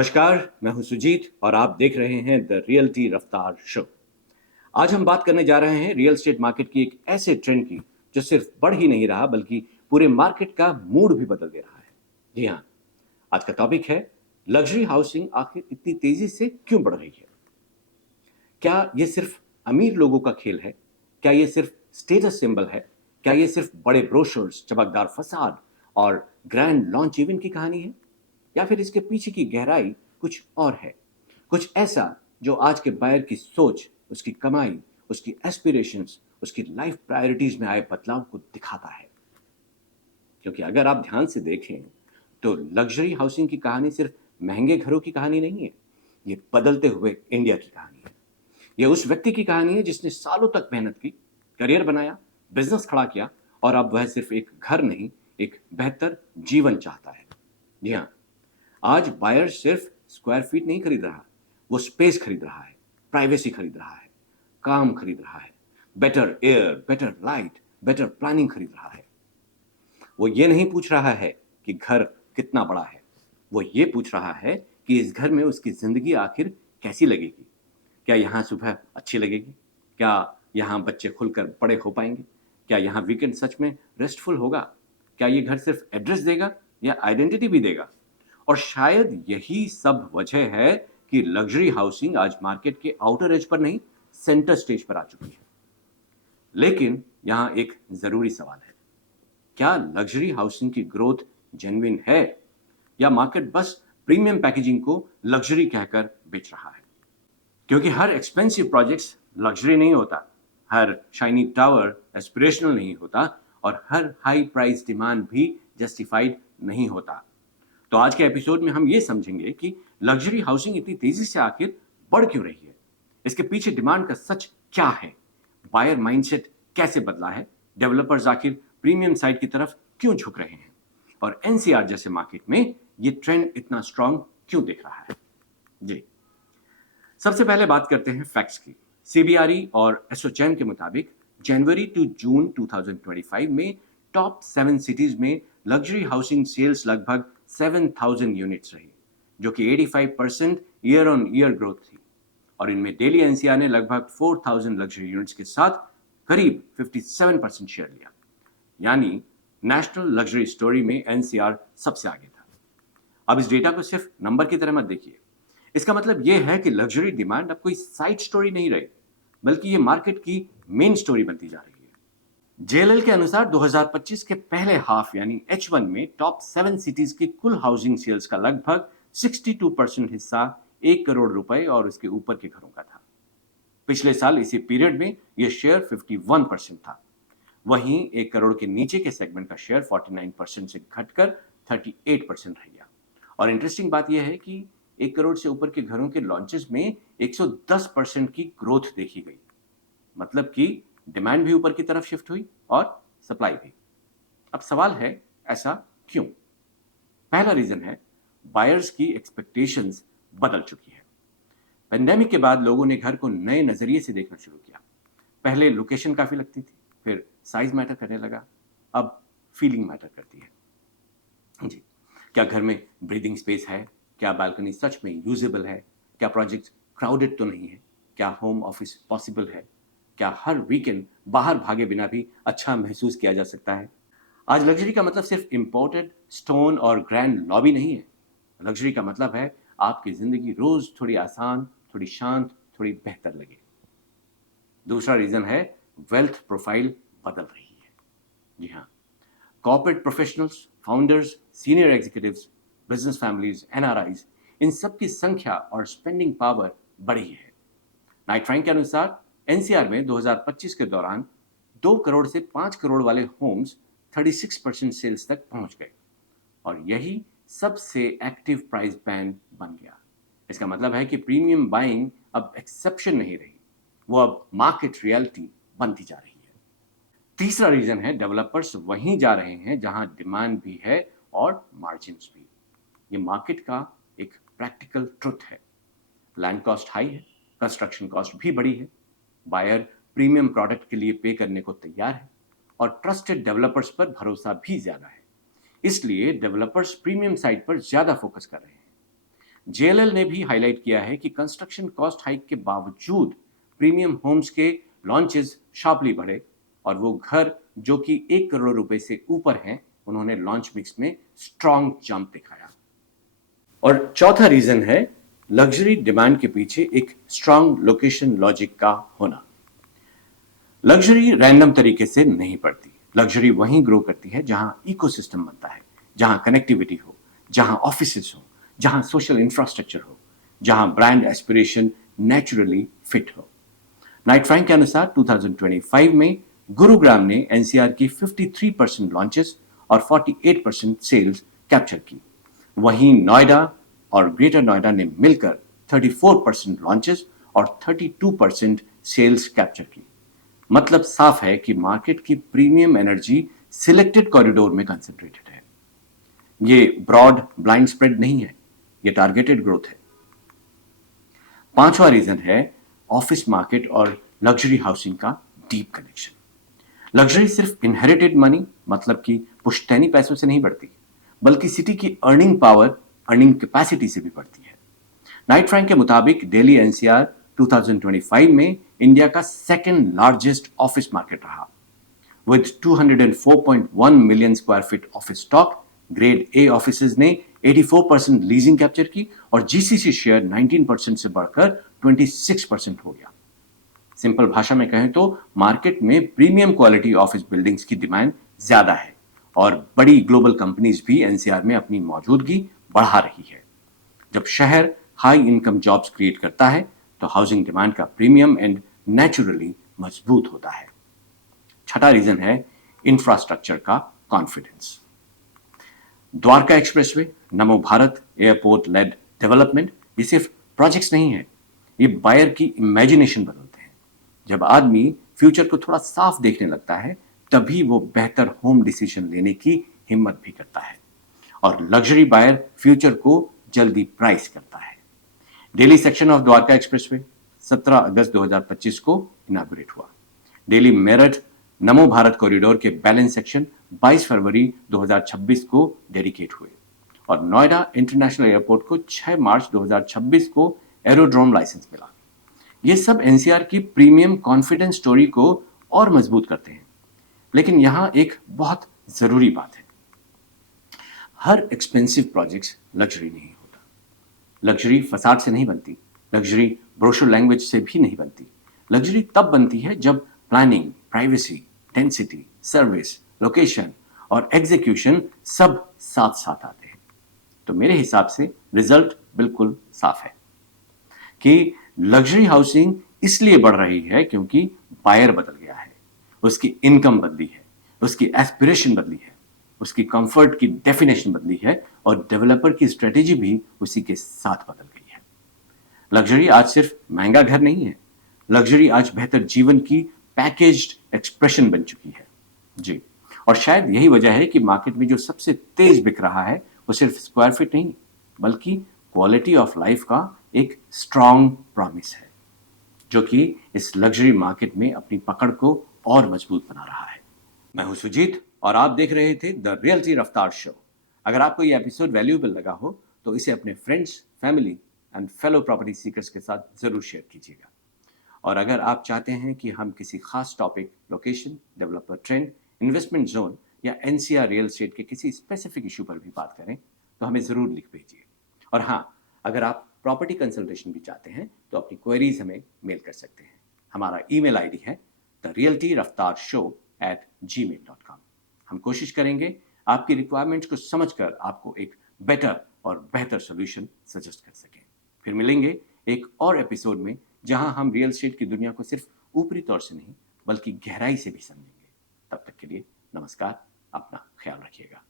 नमस्कार, मैं हूं सुजीत और आप देख रहे हैं द रियल्टी रफ्तार शो। आज हम बात करने जा रहे हैं रियल एस्टेट मार्केट की एक ऐसे ट्रेंड की जो सिर्फ बढ़ ही नहीं रहा बल्कि पूरे मार्केट का मूड भी बदल दे रहा है। जी हाँ, आज का टॉपिक है लग्जरी हाउसिंग आखिर इतनी तेजी से क्यों बढ़ रही है। क्या ये सिर्फ अमीर लोगों का खेल है? क्या ये सिर्फ स्टेटस सिंबल है? क्या ये सिर्फ बड़े ब्रोशर्स, चमकदार फसाद और ग्रैंड लॉन्च इवेंट की कहानी है? या फिर इसके पीछे की गहराई कुछ और है, कुछ ऐसा जो आज के बायर की सोच, उसकी कमाई, उसकी एस्पिरेशंस, उसकी लाइफ प्रायोरिटीज में आए बदलाव को दिखाता है। क्योंकि अगर आप ध्यान से देखें तो लग्जरी हाउसिंग की कहानी सिर्फ महंगे घरों की कहानी नहीं है, ये बदलते हुए इंडिया की कहानी है। ये उस व्यक्ति की कहानी है जिसने सालों तक मेहनत की, करियर बनाया, बिजनेस खड़ा किया और अब वह सिर्फ एक घर नहीं, एक बेहतर जीवन चाहता है। जी हाँ, आज बायर सिर्फ स्क्वायर फीट नहीं खरीद रहा, वो स्पेस खरीद रहा है, प्राइवेसी खरीद रहा है, काम खरीद रहा है, better air, better light, better planning खरीद रहा है। वो ये नहीं पूछ रहा है कि घर कितना बड़ा है, वो ये पूछ रहा है कि इस घर में उसकी जिंदगी आखिर कैसी लगेगी। क्या यहाँ सुबह अच्छी लगेगी? क्या यहाँ बच्चे खुलकर बड़े हो पाएंगे? क्या यहाँ वीकेंड सच में रेस्टफुल होगा? क्या ये घर सिर्फ एड्रेस देगा या आइडेंटिटी भी देगा? और शायद यही सब वजह है कि लग्जरी हाउसिंग आज मार्केट के आउटर एज पर नहीं, सेंटर स्टेज पर आ चुकी है। लेकिन यहां एक जरूरी सवाल है, क्या लग्जरी हाउसिंग की ग्रोथ जेन्युइन है या मार्केट बस प्रीमियम पैकेजिंग को लग्जरी कहकर बेच रहा है? क्योंकि हर एक्सपेंसिव प्रोजेक्ट्स लग्जरी नहीं होता, हर शाइनी टावर एस्पिरेशनल नहीं होता और हर हाई प्राइस डिमांड भी जस्टिफाइड नहीं होता। तो आज के एपिसोड में हम ये समझेंगे कि लग्जरी हाउसिंग इतनी तेजी से आखिर बढ़ क्यों रही है, इसके पीछे डिमांड का सच क्या है, बायर माइंडसेट कैसे बदला है, डेवलपर्स आखिर प्रीमियम साइड की तरफ क्यों झुक रहे हैं और एनसीआर जैसे मार्केट में ये ट्रेंड इतना स्ट्रांग क्यों दिख रहा है। जी, सबसे पहले बात करते हैं फैक्ट्स की। सीबीआरई और एसोचैम के मुताबिक जनवरी टू जून 2025 में टॉप 7 सिटीज में लग्जरी हाउसिंग सेल्स लगभग 7,000 यूनिट्स रही, जो कि 85% ईयर ऑन ईयर ग्रोथ थी। और इनमें दिल्ली एनसीआर ने लगभग 4,000 लग्जरी यूनिट्स के साथ करीब 57% शेयर लिया। यानी नेशनल लग्जरी स्टोरी में एनसीआर सबसे आगे था। अब इस डेटा को सिर्फ नंबर की तरह मत देखिए, इसका मतलब यह है कि लग्जरी डिमांड अब कोई साइड स्टोरी नहीं रही, बल्कि ये मार्केट की मेन स्टोरी बनती जा रही है। जेएलएल के अनुसार 2025 के पहले हाफ यानी H1 में टॉप 7 सिटीज की कुल हाउसिंग सेल्स का लगभग 62% हिस्सा 1 करोड़ रुपए और उसके ऊपर के घरों का था। पिछले साल इसी पीरियड में यह शेयर 51% था। वहीं 1 करोड़ के नीचे के सेगमेंट का शेयर 49% से घटकर 38% रह गया। और इंटरेस्टिंग बात यह है कि 1 करोड़ से ऊपर के घरों के लॉन्चेस में 110% की ग्रोथ देखी गई। मतलब कि डिमांड भी ऊपर की तरफ शिफ्ट हुई और सप्लाई भी। अब सवाल है, ऐसा क्यों? पहला रीजन है, बायर्स की एक्सपेक्टेशंस बदल चुकी है। पेंडेमिक के बाद लोगों ने घर को नए नजरिए से देखना शुरू किया। पहले लोकेशन काफी लगती थी, फिर साइज मैटर करने लगा, अब फीलिंग मैटर करती है। जी, क्या घर में ब्रीदिंग स्पेस है? क्या बालकनी सच में यूजेबल है? क्या प्रोजेक्ट क्राउडेड तो नहीं है? क्या होम ऑफिस पॉसिबल है? क्या हर वीकेंड बाहर भागे बिना भी अच्छा महसूस किया जा सकता है? आज लग्जरी का मतलब सिर्फ इंपोर्टेड स्टोन और ग्रैंड लॉबी नहीं है। लग्जरी का मतलब है आपकी जिंदगी रोज थोड़ी आसान, थोड़ी शांत, थोड़ी बेहतर लगे। दूसरा रीजन है, वेल्थ प्रोफाइल बदल रही है। जी हाँ, corporate professionals, founders, senior executives, business families, NRIs, इन सब की संख्या और स्पेंडिंग पावर बढ़ी है। नाइट रैंक के अनुसार एनसीआर में 2025 के दौरान 2 करोड़ से 5 करोड़ वाले होम्स 36% सेल्स तक पहुंच गए और यही सबसे एक्टिव प्राइस बैंड बन गया। इसका मतलब है कि प्रीमियम बाइंग अब एक्सेप्शन नहीं रही, वो अब मार्केट रियलिटी बनती जा रही है। तीसरा रीजन है, डेवलपर्स वहीं जा रहे हैं जहां डिमांड भी है और मार्जिन्स भी। ये मार्केट का एक प्रैक्टिकल ट्रुथ है। लैंड कॉस्ट हाई है, कंस्ट्रक्शन कॉस्ट भी बड़ी है, बायर प्रीमियम प्रोडक्ट के लिए पे करने को तैयार है और ट्रस्टेड डेवलपर्स पर भरोसा भी ज्यादा है। इसलिए डेवलपर्स प्रीमियम साइड पर ज्यादा फोकस कर रहे हैं। जेएलएल ने भी हाईलाइट किया है कि कंस्ट्रक्शन कॉस्ट हाइक के बावजूद प्रीमियम होम्स के लॉन्चेस शार्पली बढ़े और वो घर जो कि 1 करोड़ रुपए से ऊपर हैं, उन्होंने लॉन्च मिक्स में स्ट्रॉन्ग जंप दिखाया। और चौथा रीजन है लग्जरी डिमांड के पीछे एक स्ट्रॉन्ग लोकेशन लॉजिक का होना। लग्जरी रैंडम तरीके से नहीं बढ़ती। लग्जरी वहीं ग्रो करती है जहां इकोसिस्टम बनता है, जहां कनेक्टिविटी हो, जहां ऑफिसेस हो, जहां सोशल इंफ्रास्ट्रक्चर हो, जहां ब्रांड एस्पिरेशन नेचुरली फिट हो। नाइट फ्रैंक के अनुसार 2025 में गुरुग्राम ने एनसीआर की 53% लॉन्चेस और 48% सेल्स कैप्चर की। वहीं नोएडा और ग्रेटर नोएडा ने मिलकर 34% लॉन्चेस और 32% सेल्स कैप्चर की। मतलब साफ है कि मार्केट की प्रीमियम एनर्जी सिलेक्टेड कॉरिडोर में कंसंट्रेटेड है। ये ब्रॉड ब्लाइंड स्प्रेड नहीं है, ये टारगेटेड ग्रोथ है। पांचवा रीजन है ऑफिस मार्केट और लग्जरी हाउसिंग का डीप कनेक्शन। लग्जरी सिर्फ इनहेरिटेड मनी मतलब कि पुश्तैनी पैसों से नहीं बढ़ती, बल्कि सिटी की अर्निंग पावर, अर्निंग कैपेसिटी से भी बढ़ती है। नाइट फ्रैंक के मुताबिक दिल्ली एनसीआर 2025 में इंडिया का सेकंड लार्जेस्ट ऑफिस मार्केट रहा। With 204.1 million square feet office stock, grade A offices ने 84% लीजिंग कैप्चर की और जीसीसी शेयर 19% से बढ़कर 26% हो गया। सिंपल भाषा में कहें तो मार्केट में प्रीमियम क्वालिटी ऑफिस बिल्डिंग्स की डिमांड ज्यादा है और बड़ी ग्लोबल कंपनीज भी एनसीआर में अपनी मौजूदगी बढ़ा रही है। जब शहर हाई इनकम जॉब्स क्रिएट करता है तो हाउसिंग डिमांड का प्रीमियम एंड नेचुरली मजबूत होता है। छठा रीजन है इंफ्रास्ट्रक्चर का कॉन्फिडेंस। द्वारका एक्सप्रेसवे, नमो भारत एयरपोर्ट लेड डेवलपमेंट, ये सिर्फ प्रोजेक्ट्स नहीं है, ये बायर की इमेजिनेशन बदलते हैं। जब आदमी फ्यूचर को थोड़ा साफ देखने लगता है तभी वो बेहतर होम डिसीजन लेने की हिम्मत भी करता है और लग्जरी बायर फ्यूचर को जल्दी प्राइस करता है। Delhi section of Dwarka expressway 17 अगस्त 2025 को इनागुरेट हुआ। दिल्ली मेरठ नमो भारत कॉरिडोर के बैलेंस सेक्शन 22 फरवरी 2026 को डेडिकेट हुए और नोएडा इंटरनेशनल एयरपोर्ट को 6 मार्च 2026 को एरोड्रोम लाइसेंस मिला। ये सब एनसीआर की प्रीमियम कॉन्फिडेंस स्टोरी को और मजबूत करते हैं। लेकिन यहां एक बहुत जरूरी बात है, हर एक्सपेंसिव प्रोजेक्ट लग्जरी नहीं होता। लग्जरी फसाड से नहीं बनती, लग्जरी ब्रोशर लैंग्वेज से भी नहीं बनती। लग्जरी तब बनती है जब planning, privacy, density, service, location और एग्जीक्यूशन सब साथ साथ आते हैं। तो मेरे हिसाब से रिजल्ट बिल्कुल साफ है कि लग्जरी हाउसिंग इसलिए बढ़ रही है क्योंकि बायर बदल गया है, उसकी इनकम बदली है, उसकी एस्पिरेशन बदली है, उसकी कंफर्ट की डेफिनेशन बदली है और डेवलपर की स्ट्रेटेजी भी उसी के साथ बदल गई है। लग्जरी आज सिर्फ महंगा घर नहीं है, लग्जरी आज बेहतर जीवन की पैकेज्ड एक्सप्रेशन बन चुकी है। जी, और शायद यही वजह है कि मार्केट में जो सबसे तेज बिक रहा है वो सिर्फ स्क्वायर फीट नहीं, बल्कि क्वालिटी ऑफ लाइफ का एक स्ट्रॉन्ग प्रॉमिस है, जो कि इस लग्जरी मार्केट में अपनी पकड़ को और मजबूत बना रहा है। मैं हूं सुजीत और आप देख रहे थे द रियल्टी रफ्तार शो। अगर आपको ये एपिसोड वैल्यूएबल लगा हो तो इसे अपने friends, family and fellow property seekers के साथ जरूर शेयर कीजिएगा। और अगर आप चाहते हैं कि हम किसी खास topic, location, developer trend, investment zone या एनसीआर रियल एस्टेट के किसी स्पेसिफिक इशू पर भी बात करें तो हमें ज़रूर लिख भेजिए। और हाँ, अगर आप प्रॉपर्टी कंसल्टेशन भी चाहते हैं तो अपनी क्वेरीज हमें मेल कर सकते हैं। हमारा ईमेल आईडी है therealtyraftarshow@gmail.com। हम कोशिश करेंगे आपकी रिक्वायरमेंट्स को समझकर आपको एक बेटर और बेहतर सोल्यूशन सजेस्ट कर सकें। फिर मिलेंगे एक और एपिसोड में जहां हम रियल एस्टेट की दुनिया को सिर्फ ऊपरी तौर से नहीं बल्कि गहराई से भी समझेंगे। तब तक के लिए नमस्कार, अपना ख्याल रखिएगा।